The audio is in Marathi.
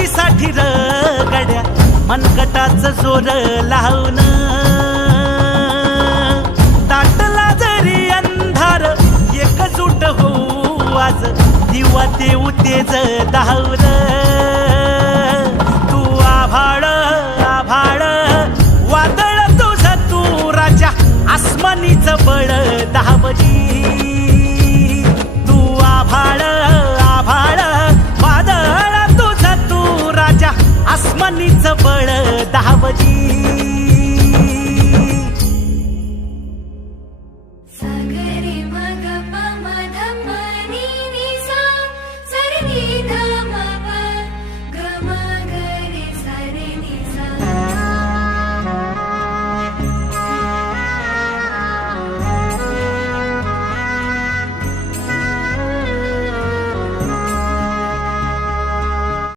क्रांतीसाठी र गड्या मनकटाच जोर लावून दाटला जरी अंधार एकजूट हो आज दिवा देऊ तेज धावर तू आभाळ आभाळ वादळ तुझ तू राजा आसमानीच बळ दाबली